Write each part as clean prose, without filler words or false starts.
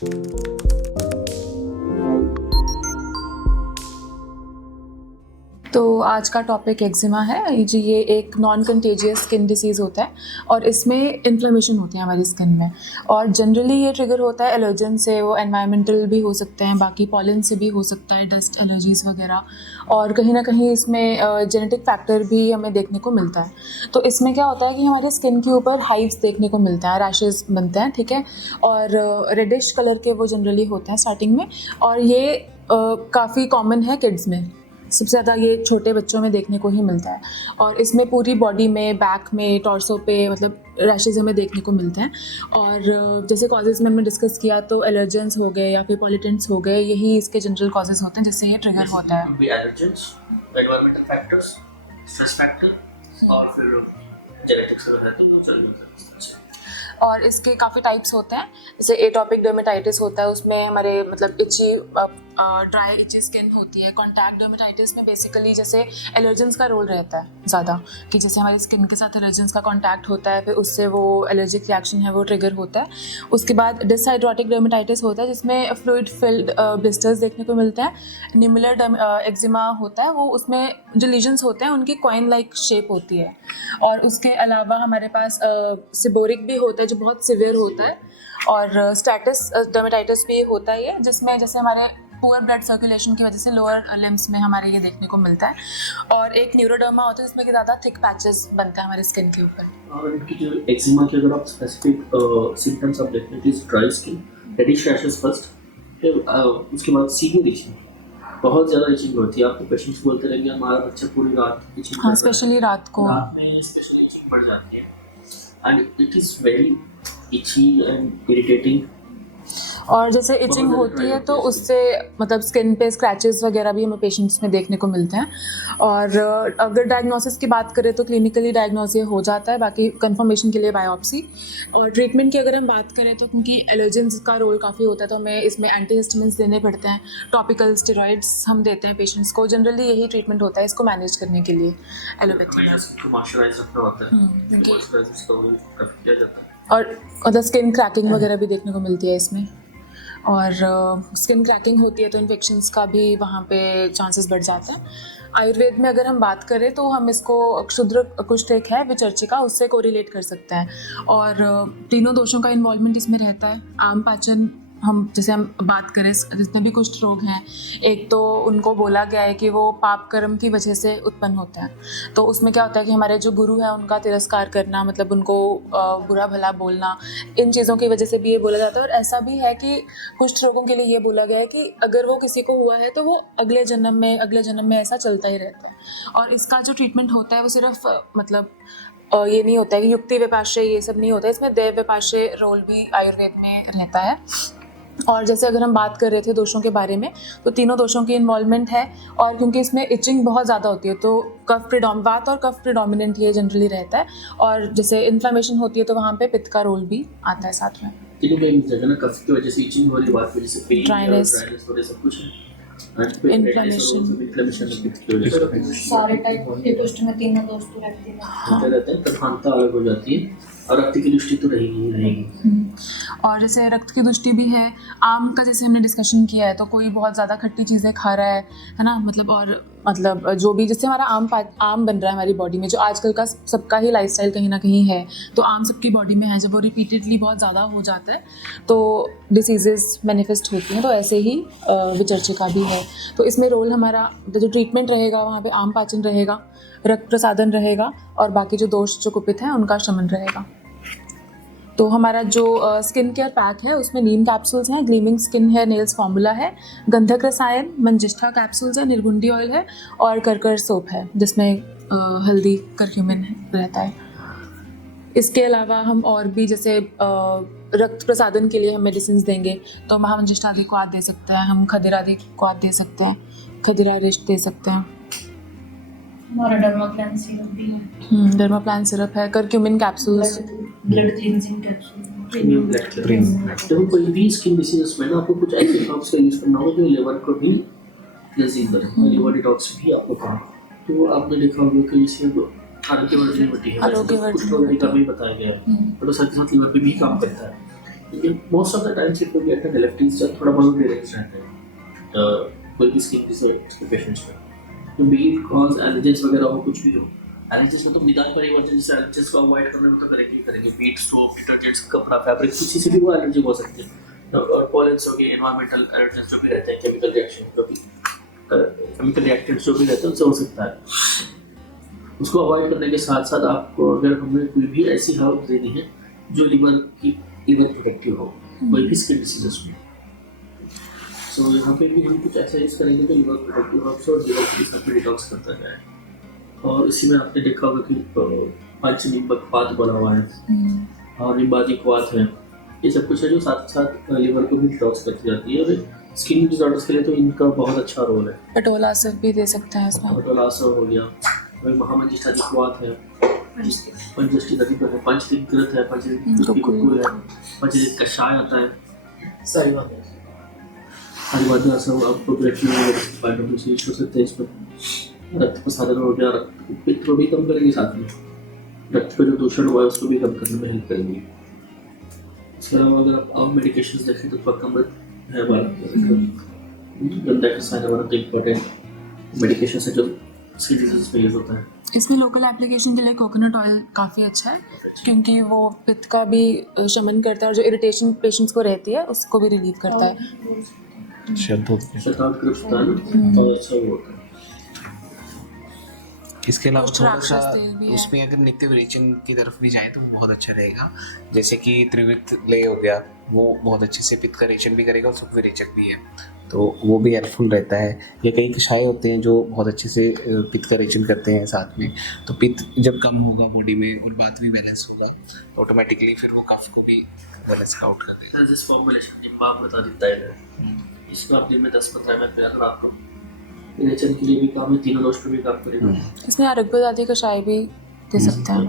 तो आज का टॉपिक एक्जिमा है जी। ये एक नॉन कंटेजियस स्किन डिसीज़ होता है और इसमें इन्फ्लेमेशन होती है हमारी स्किन में। और जनरली ये ट्रिगर होता है एलर्जन से, वो एनवायरमेंटल भी हो सकते हैं, बाकी पॉलन से भी हो सकता है, डस्ट एलर्जीज़ वगैरह, और कहीं ना कहीं इसमें जेनेटिक फैक्टर भी हमें देखने को मिलता है। तो इसमें क्या होता है कि हमारी स्किन के ऊपर हाइव्स देखने को मिलता है, रैशेस बनते हैं, ठीक है, और रेडिश कलर के वो जनरली होते हैं स्टार्टिंग में। और ये काफ़ी कॉमन है किड्स में, सबसे ज़्यादा ये छोटे बच्चों में देखने को ही मिलता है। और इसमें पूरी बॉडी में, बैक में, टॉर्सो पे मतलब रैशेज हमें देखने को मिलते हैं। और जैसे कॉजेज़ में हमने डिस्कस किया तो एलर्जेंस हो गए या फिर पॉल्यूटेंट्स हो गए, यही इसके जनरल कॉजेज़ होते हैं जिससे ये ट्रिगर होता है। Allergens, environmental factors, stress factor और फिर जेनेटिक्स अगर है तो वो चल। और इसके काफ़ी टाइप्स होते हैं, जैसे एटॉपिक डर्मेटाइटिस होता है, उसमें हमारे मतलब इची ड्राई इची स्किन होती है। कॉन्टैक्ट डर्मेटाइटिस में बेसिकली जैसे एलर्जेंस का रोल रहता है ज़्यादा, कि जैसे हमारी स्किन के साथ एलर्जेंस का कॉन्टैक्ट होता है, फिर उससे वो एलर्जिक रिएक्शन है वो ट्रिगर होता है। उसके बाद डिसहाइड्रोटिक डर्मेटाइटिस होता है जिसमें फ्लूइड फिल्ड ब्लिस्टर्स देखने को मिलते हैं। न्यूमुलर एक्जिमा होता है, वो उसमें जो लीजन्स होते हैं उनकी कॉइन लाइक शेप होती है। और उसके अलावा हमारे पास सिबोरिक भी होता है जो बहुत सिवियर होता है, और स्टैटस डर्मेटाइटिस भी होता है ये, जिसमें जैसे हमारे पुअर ब्लड सर्कुलेशन की वजह से लोअर लिम्स में हमारे ये देखने को मिलता है। और एक न्यूरोडर्मा होता है जिसमें कि ज़्यादा थिक पैचेस बनता है हमारी स्किन के ऊपर। और इनकी जो एक्जिमा के अगर आप स्पेसिफिक सिम्टम्स आप देखते हैं, it is dry skin, reddish rashes first, फिर उसके बाद सीवियर इचिंग, बहुत ज़्यादा इचिंग होती है। आपको पेशेंट्स बोलते रहेंगे हमारा बच्चा पूरी रात इचिंग, हाँ, स्पेशली रात को, रात में स्पेशली इचिंग बढ़ जाती है and it is very itchy and irritating. और जैसे इचिंग होती है तो उससे मतलब स्किन पे स्क्रैचेस वगैरह भी हमें पेशेंट्स में देखने को मिलते हैं। और अगर डायग्नोसिस की बात करें तो क्लिनिकली डायग्नोसिस हो जाता है, बाकी कंफर्मेशन के लिए बायोप्सी। और ट्रीटमेंट की अगर हम बात करें तो क्योंकि एलर्जेंस का रोल काफ़ी होता है तो हमें इसमें एंटीहिस्टामिन्स देने पड़ते हैं, टॉपिकल स्टेरॉइड्स हम देते हैं पेशेंट्स को। जनरली यही ट्रीटमेंट होता है इसको मैनेज करने के लिए एलोपैथी में। और मतलब स्किन क्रैकिंग वगैरह भी देखने को मिलती है इसमें। और स्किन क्रैकिंग होती है तो इन्फेक्शंस का भी वहाँ पे चांसेस बढ़ जाते हैं। आयुर्वेद में अगर हम बात करें तो हम इसको क्षुद्र कुष्ठ एक है विचर्चिका, उससे कोरिलेट कर सकते हैं। और तीनों दोषों का इन्वॉल्वमेंट इसमें रहता है। आम पाचन हम जैसे हम बात करें जितने भी कुष्ठ रोग हैं, एक तो उनको बोला गया है कि वो पाप कर्म की वजह से उत्पन्न होता है। तो उसमें क्या होता है कि हमारे जो गुरु है उनका तिरस्कार करना, मतलब उनको बुरा भला बोलना, इन चीज़ों की वजह से भी ये बोला जाता है। और ऐसा भी है कि कुष्ठ रोगों के लिए ये बोला गया है कि अगर वो किसी को हुआ है तो वो अगले जन्म में ऐसा चलता ही रहता है। और इसका जो ट्रीटमेंट होता है वो सिर्फ मतलब ये नहीं होता है कि युक्ति विपाश्य ये सब नहीं होता है, इसमें दैव विपाश्य रोल भी आयुर्वेद में रहता है। और जैसे अगर हम बात कर रहे थे दोषों के बारे में, तो तीनों दोषों की इन्वॉल्वमेंट है। और क्योंकि इसमें इचिंग बहुत ज़्यादा होती है तो वात और कफ प्रिडोमिनेंट ये जनरली रहता है। और जैसे इन्फ्लेमेशन होती है तो वहाँ पे पित्त का रोल भी आता है साथ में। कफ की वजह से इचिंग हो रही है, बात की वजह से पेन, ड्राइनेस थोड़े सब कुछ है, इन्फ्लेमेशन सारे टाइप के कुष्ठ में तीनों दोष तो रहते हैं। प्रधानता अलग हो जाती है और रक्त की दृष्टि तो रहेगी। और जैसे रक्त की दृष्टि भी है। आम का जैसे हमने डिस्कशन किया है तो कोई बहुत ज़्यादा खट्टी चीज़ें खा रहा है ना, मतलब जो भी जिससे हमारा आम बन रहा है हमारी बॉडी में, जो आजकल का सबका ही लाइफस्टाइल कहीं ना कहीं है, तो आम सबकी बॉडी में है। जब वो रिपीटेडली बहुत ज़्यादा हो जाता है तो डिसीजेस मैनिफेस्ट होती हैं। तो ऐसे ही विचर्चिका भी है। तो इसमें रोल हमारा जो ट्रीटमेंट रहेगा वहाँ पे आम पाचन रहेगा, रक्त प्रसादन रहेगा, और बाकी जो दोष जो कुपित हैं उनका शमन रहेगा। तो हमारा जो स्किन केयर पैक है उसमें नीम कैप्सूल्स हैं, ग्लीमिंग स्किन है, नेल्स फॉर्मूला है, गंधक रसायन, मंजिष्ठा कैप्सूल्स है, निर्गुंडी ऑयल है, और करकर सोप है जिसमें हल्दी करक्यूमिन रहता है। इसके अलावा हम और भी जैसे रक्त प्रसादन के लिए हम मेडिसिन देंगे तो महामंजिष्ठा आदि को दे सकते हैं, हम खदिरा आदि को दे सकते हैं, खदिरा रिष्ट दे सकते हैं। हमारा डर्माप्लान सिरप भी है। डर्माप्लान सिरप है, curcumin capsules, blood cleansing capsule, premium blood. तो कोई भी स्किन डिसीज में ना आपको कुछ ऐसे ड्रग्स का यूज करना होगा जो लिवर को भी क्लींजिंग करे, लिवर डिटॉक्स भी आपको करना। तो आपने देखा होगा कि इसमें आरोग्यवर्धन होती है, कुछ लोगों का भी बताया गया है, तो साथ ही साथ लिवर पे भी काम करता है। लेकिन most of the times it will get an elective थोड़ा बहुत वेरिएंस रहते हैं कोई भी स्किन डिसीज पेशेंट्स में, तो बी इट कॉज एलर्जीज वगैरह हो, कुछ भी हो। एलर्जीज में तो निदान परिवर्तन जैसे एलर्जीज को अवॉइड करने में तो करेंगे बीट, सोप, डिटर्जेंट्स, कपड़ा, फैब्रिक, किसी से भी वो एलर्जी हो सकती है। और पॉलेंस हो गए, एनवायरमेंटल एलर्जेंस जो भी रहते हैं, केमिकल रिएक्शन जो भी केमिकल रिएक्टेंट्स जो भी रहते हैं उनसे हो सकता है। उसको अवॉइड करने के साथ साथ आपको अगर हमें कोई भी ऐसी हेल्प देनी है जो लिवर प्रोटेक्टिव हो, कोई भी स्किन डिसीजेस में, सो यहाँ पे भी हम कुछ एक्सरसाइज करेंगे तो लिवर प्रोटेक्टिव हेल्प्स और लिवर की सब डिटॉक्स करता जाए। और इसी में आपने देखा होगा कि पंचनिम्बकवात बना हुआ है और निम्बाजिक वात है, ये सब कुछ है जो साथ साथ लिवर को भी डिटॉक्स करती जाती है। और स्किन डिसऑर्डर्स के लिए तो इनका बहुत अच्छा रोल है। पटोलासव भी दे सकते हैं इसमें। पटोलासव हो गया, वही महामंजिष्ठादिक वात है, पंचदष्टिक है, पंचदिग्ग्रत है, पंचदिग्गुल है, पंचदिक कषाय आता है, सारी बातें सब आपको फाइटोसिस हो सकते हैं। इसमें रक्त प्रसारण हो गया, रक्त पित्त को भी कम करेंगे, साथ में रक्त का जो दूषण हुआ है उसको भी कम करने में हेल्प करेंगे। इसके अलावा अगर आप मेडिकेशंस देखें तो पक्कामृत है हमारा गंदा का साइन हमारा तो इम्पोर्टेंट मेडिकेशन है जो स्किन डिजीज में यूज होता है। इसमें लोकल एप्लीकेशन के लिए कोकोनट ऑयल काफ़ी अच्छा है क्योंकि वो पित्त का भी शमन करता है और जो इरिटेशन पेशेंट्स को रहती है उसको भी रिलीव करता है। शताब्दीकृत होता है ना, और अच्छा वो होता है। इसके अलावा कुछ थोड़ा राक्षस सा तेल भी है। उसमें अगर नित्य विरेचन की तरफ भी जाए तो बहुत अच्छा रहेगा। जैसे कि त्रिविध ले हो गया, वो बहुत अच्छे से पित्त का रेचन भी करेगा और सुख विरेचक भी है, तो वो भी हेल्पफुल रहता है। या कई कषाय होते हैं जो बहुत अच्छे से पित्त का रेचन करते हैं साथ में, तो पित्त जब कम होगा बॉडी में और बात भी बैलेंस होगा तो ऑटोमेटिकली फिर वो कफ को भी बैलेंस आउट कर देगा। दिस फॉर्मुलेशन जिम आप बता देता है, इसको आप दिन में 10-15 मिनट अगर आपको विरेचन के लिए भी काम है, तीनों दोष पे भी काम करेगा। इसमें अरगबद आदि कषाय भी दे सकते हैं।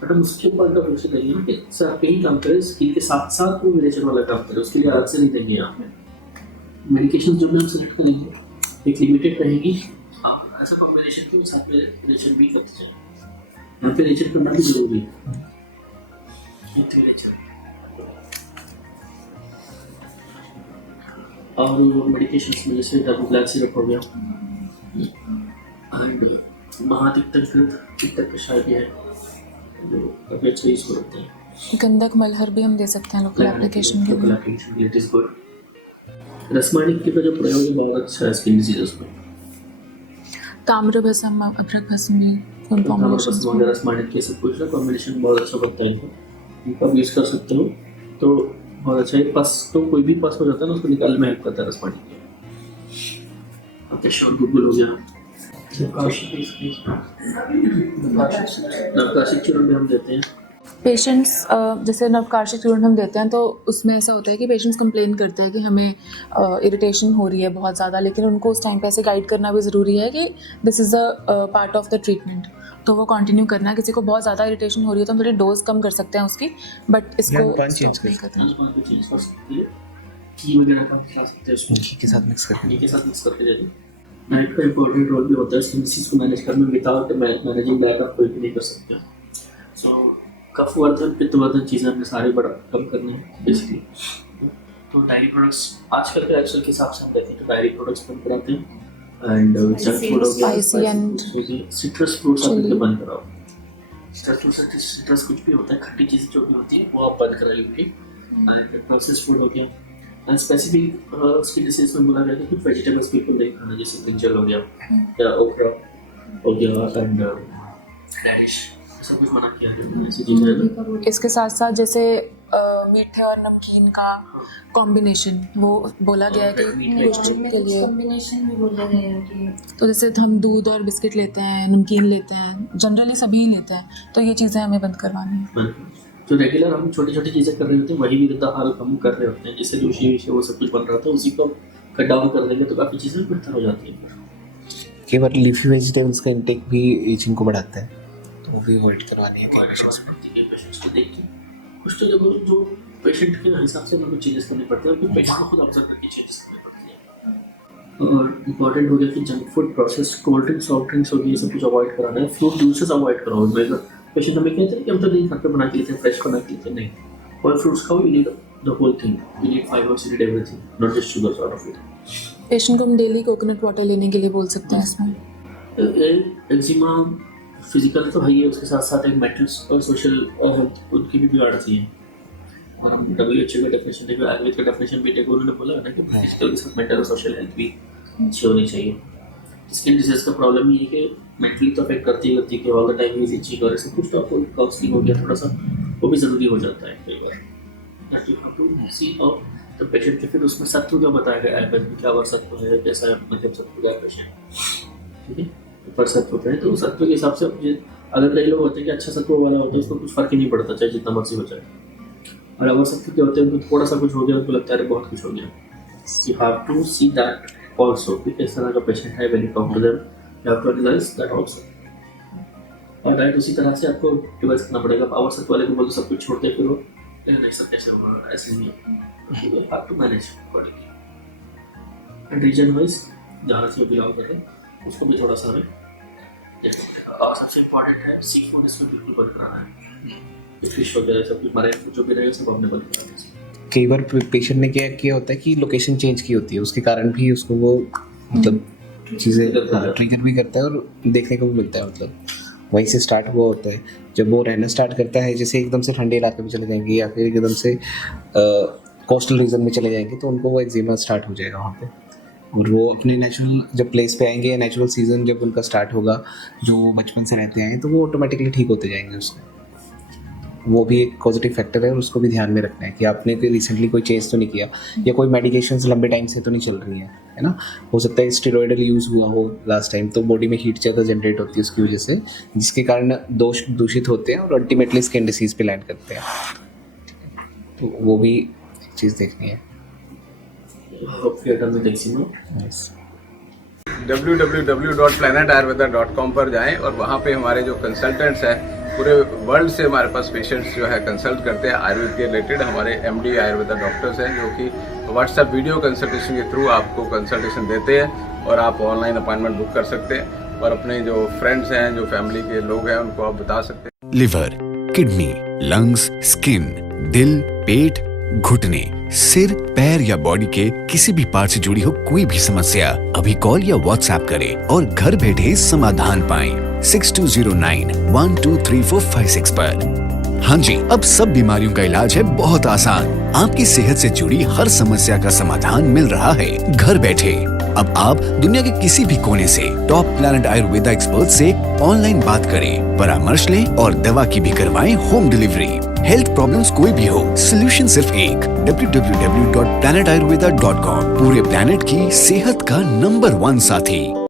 बट हम उसके पॉइंट ऑफ व्यू से देंगे ना कि सर आप यही काम करें, स्किन के साथ साथ वो विरेचन वाला काम करें, उसके लिए अलग से नहीं देंगे। यहाँ पे मेडिकेशन जो भी हम सेलेक्ट करेंगे एक लिमिटेड रहेगी, हम ऐसा कॉम्बिनेशन के साथ में विरेचन भी करते जाएं। यहाँ पे विरेचन करना भी जरूरी है। और मेडिकेशंस में जैसे डर्मोग्लान सिरप हो गया एंड महातिक्तकृत पित्त कषाय भी है जो काफी अच्छा यूज करते हैं। गंधक मलहर भी हम दे सकते हैं लोकल एप्लीकेशन के लिए। It is good. रसमानिक का जो प्रयोग है बहुत अच्छा है स्किन डिजीजेस में। ताम्रभस्म, अभ्रकभस्म भी उन फॉर्मुलेशंस में रसमानिक के सब कुछ ना कॉम्बिनेशन बहुत अच्छा बनता है। इनको यूज कर सकते हो तो बहुत अच्छा है। पस तो कोई भी पस हो जाता है ना, उसको निकालने में हेल्प करता है रसमानिक। ओके, श्योर, गूगल हो गया। नवकाशिक चूर्ण भी हम देते हैं। पेशेंट्स जैसे नवकार्शिक चूर्ण हम देते हैं तो उसमें ऐसा होता है कि पेशेंट्स कंप्लेन करते हैं कि हमें इरिटेशन हो रही है बहुत ज़्यादा, लेकिन उनको उस टाइम पे ऐसे गाइड करना भी ज़रूरी है कि this is a part of the treatment, तो वो कंटिन्यू करना है। किसी को बहुत ज़्यादा इरिटेशन हो रही है तो हम थोड़ी डोज कम कर सकते हैं उसकी, बट इसको चेंज कर सकते हैं, घी वगैरह का खिला सकते हैं, उसमें घी के साथ मिक्स करके दे दें। नाइट का इम्पोर्टेंट रोल भी होता है स्किन डिसीज को मैनेज करने में। विदाउट मैनेजिंग डाइट आप कोई भी नहीं कर सकते। सो कफवर्धन, पित्तवर्धन चीज़ें हमने सारी बड़ा कम करनी है बेसिकली। तो डायरी प्रोडक्ट्स आजकल के लाइफस्टाइल के हिसाब से हम देखें तो डायरी प्रोडक्ट्स बंद कराते हैं एंड जंक फूड हो गया, सिट्रस फ्रूट्स आप बंद कराओ। सिट्रस कुछ भी होता है, खट्टी चीज़ें जो भी होती है वो आप बंद कराइए। एंड प्रोसेस्ड फूड हो गया एंड स्पेसिफिक स्किन डिसीज में बोला गया कि कुछ वेजिटेबल्स बिल्कुल नहीं खाना, जैसे ब्रिंजल हो गया या ओकरा हो गया एंड रेडिश, सब कुछ मना किया गया ऐसी चीज़ें। इसके साथ साथ जैसे मीठे और नमकीन का कॉम्बिनेशन वो बोला गया है कि पोषण के लिए कॉम्बिनेशन भी बोला गया है कि तो जैसे हम दूध और बिस्किट लेते हैं, नमकीन लेते हैं, जनरली सभी लेते हैं, तो ये चीज़ें हमें बंद करवानी है। जो रेगुलर हम छोटी छोटी चीज़ें कर रहे होते हैं वही विरुद्ध हाल हम कर रहे होते हैं, जिससे जो विषय वो सब कुछ बन रहा था उसी को कट डाउन कर देंगे तो काफ़ी चीज़ें बेहतर हो जाती हैं। कई बार लीफी वेजिटेबल्स का इंटेक भी एजिंग को बढ़ाता है, तो वो भी अवॉइड करवानी है पेशेंट्स को देख के। कुछ तो देखो जो पेशेंट के हिसाब से उनको चेंजेस करने पड़ते हैं, फिर पेशेंट को खुद ऑब्जर्व करके चेंजेस करने पड़ती है। और इम्पॉर्टेंट हो गया कि junk food, process, cold drinks, soft drinks हो गई, ये सब कुछ अवॉइड कराना है। फ्रूट जूसेस अवॉइड कराओ। पेशेंट हमें कहते हैं कि हम तो नहीं घर पे बना के लेते हैं, फ्रेश बना के लेते हैं, नहीं, Whole fruits खाओ, you need the whole thing. You need fibers, you need everything, not just sugar out of it. Patient को हम डेली कोकोनट वाटर लेने के लिए बोल सकते हैं इसमें। एक्जिमा फिजिकल तो है ही, उसके साथ साथ एक मेंटल और सोशल हेल्थ उनकी भी बिगाड़ती है। और हम WHO का डेफिनेशन देखो, आयुर्वेद का डेफिनेशन भी देखो, उन्होंने बोला है ना कि फिजिकल के साथ मेंटल और सोशल हेल्थ भी अच्छी होनी चाहिए। स्किन डिजीज का प्रॉब्लम ये है कि मेंटली तो अफेक्ट करती है कि all the time is itching और ऐसे कुछ, तो आपको काउंसलिंग हो गया थोड़ा सा, वो भी ज़रूरी हो जाता है कई बार। दैट यू हैव टू सी और तो पेशेंट के फिर उसमें सत्व क्या बताया गया आयुर्वेद में, क्या सत्व है, कैसा मतलब सत्व का पेशेंट, ठीक है, पर सत्व होता है तो सत्व के हिसाब से अगर कई लोग होते हैं कि अच्छा सत्व वाला होता है उसको कुछ फर्क ही नहीं पड़ता चाहे जितना मर्जी हो जाए, और अगर सत्व के होते हैं उनको थोड़ा सा कुछ हो गया उनको लगता है बहुत कुछ हो गया। You have to see that also कि किस तरह का पेशेंट है, when you talk to them you have to analyse that also. और डाइट उसी तरह से आपको डिवाइस करना पड़ेगा। पावर सत्व वाले को बोलो सब कुछ छोड़ते फिर वो नहीं सब कैसे होगा, ऐसे नहीं है, have to manage accordingly. And region wise जहाँ से बिलोंग कर रहे हैं उसको भी थोड़ा सा हमें देखो। और सबसे इम्पोर्टेंट है सी फूड, इसमें बिल्कुल बंद कराना है, फिश वगैरह सब कुछ मरे जो भी रहेगा सब हमने बंद कराना है। कई बार पेशेंट ने क्या किया होता है कि लोकेशन चेंज की होती है, उसके कारण भी उसको वो मतलब चीज़ें ट्रिगर भी करता है और देखने को भी मिलता है, मतलब वहीं से स्टार्ट हुआ होता है। जब वो रहना स्टार्ट करता है, जैसे एकदम से ठंडे इलाके में चले जाएंगे या फिर एकदम से कोस्टल रीजन में चले जाएंगे तो उनको वो एक्जिमा स्टार्ट हो जाएगा वहाँ पे, और वो अपने नेचुरल जब प्लेस पे आएंगे या नेचुरल सीजन जब उनका स्टार्ट होगा, जो बचपन से रहते हैं, तो वो ऑटोमेटिकली ठीक होते जाएंगे उसको। वो भी एक पॉजिटिव फैक्टर है और उसको भी ध्यान में रखना है कि आपने कोई रिसेंटली कोई चेंज तो नहीं किया या कोई मेडिकेशंस लंबे टाइम से तो नहीं चल रही है ना। हो सकता है स्टेरॉइडल यूज़ हुआ हो लास्ट टाइम, तो बॉडी में हीट ज़्यादा जनरेट होती है उसकी वजह से, जिसके कारण दोष दूषित होते हैं और अल्टीमेटली स्किन डिसीज़ पे लैंड करते हैं। तो वो भी एक चीज़ देखनी है। www.planetayurveda.com पर जाएं और वहाँ पे हमारे जो कंसल्टेंट्स हैं पूरे वर्ल्ड से हमारे पास पेशेंट्स जो है कंसल्ट करते हैं आयुर्वेद के रिलेटेड। हमारे MD आयुर्वेदा डॉक्टर्स हैं जो कि व्हाट्सएप वीडियो कंसल्टेशन के थ्रू आपको कंसल्टेशन देते हैं और आप ऑनलाइन अपॉइंटमेंट बुक कर सकते हैं और अपने जो फ्रेंड्स हैं, जो फैमिली के लोग हैं, उनको आप बता सकते हैं। लिवर, किडनी, लंग्स, स्किन, दिल, पेट, घुटने, सिर, पैर या बॉडी के किसी भी पार्ट से जुड़ी हो कोई भी समस्या, अभी कॉल या व्हाट्सएप करें और घर बैठे समाधान पाएं 6209123456 पर। हाँ जी, अब सब बीमारियों का इलाज है बहुत आसान। आपकी सेहत से जुड़ी हर समस्या का समाधान मिल रहा है घर बैठे। अब आप दुनिया के किसी भी कोने से टॉप प्लैनेट आयुर्वेदा एक्सपर्ट से ऑनलाइन बात करें, परामर्श लें और दवा की भी करवाएं होम डिलीवरी। हेल्थ प्रॉब्लम्स कोई भी हो, सोल्यूशन सिर्फ एक, www.planetayurveda.com। पूरे प्लैनेट की सेहत का नंबर 1 साथी।